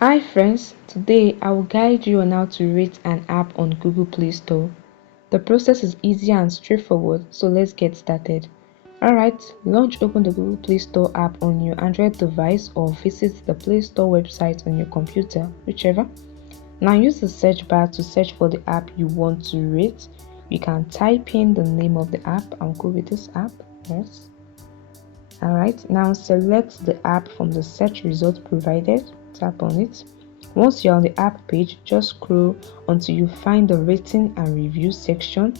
Hi friends, today I will guide you on how to rate an app on Google Play Store. The process is easy and straightforward, so let's get started. Alright, open the Google Play Store app on your Android device or visit the Play Store website on your computer, whichever. Now use the search bar to search for the app you want to rate. You can type in the name of the app. I'll go with this app, yes. Alright, now select the app from the search result provided. Tap on it. Once you're on the app page, just scroll until you find the rating and review section.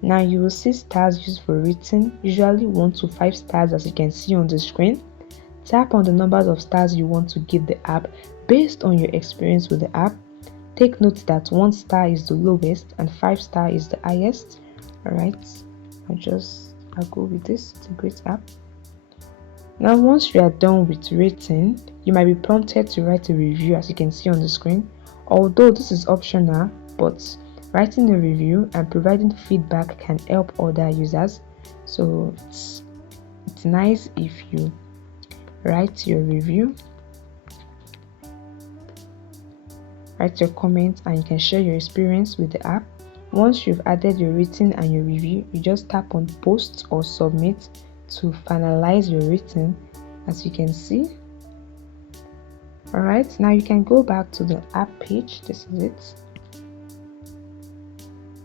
Now you will see stars used for rating, usually 1 to 5 stars as you can see on the screen. Tap on the numbers of stars you want to give the app based on your experience with the app. Take note that 1 star is the lowest and 5 star is the highest. Alright, I'll go with this. It's a great app. Now once you are done with rating, you might be prompted to write a review as you can see on the screen. Although this is optional, but writing a review and providing feedback can help other users. So it's nice if you write your review, write your comment, and you can share your experience with the app. Once you've added your rating and your review, you just tap on post or submit to finalize your rating as you can see. Alright, now you can go back to the app page. This is it,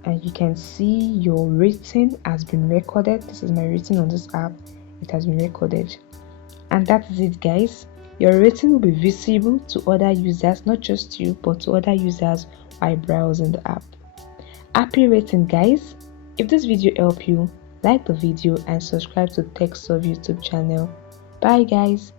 and you can see your rating has been recorded. This is my rating on this app. It has been recorded, and that is it, guys. Your rating will be visible to other users, not just you but to other users while browsing the app. Happy rating, guys. If this video helped you, like the video and subscribe to TechSolve YouTube channel. Bye guys.